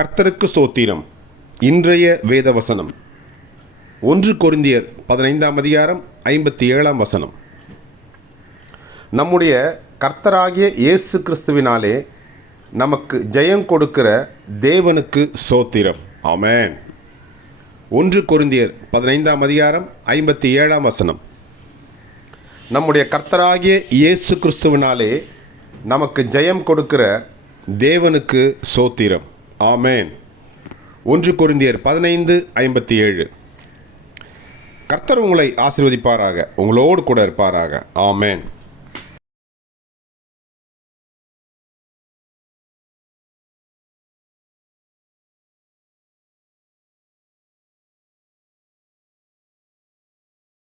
கர்த்தருக்கு சோத்திரம். இன்றைய வேத வசனம் 1 கொரிந்தியர் 15:57 நம்முடைய கர்த்தராகிய இயேசு கிறிஸ்துவினாலே நமக்கு ஜெயம் கொடுக்கிற தேவனுக்கு சோத்திரம். ஆமென். 1 கொரிந்தியர் 15:57 நம்முடைய கர்த்தராகிய இயேசு கிறிஸ்துவினாலே நமக்கு ஜெயம் கொடுக்கிற தேவனுக்கு சோத்திரம். ஆமென். 1 கொரிந்தியர் 15:57. கர்த்தர் உங்களை ஆசீர்வதிப்பாராக, உங்களோடு கூட இருப்பாராக. ஆமென்.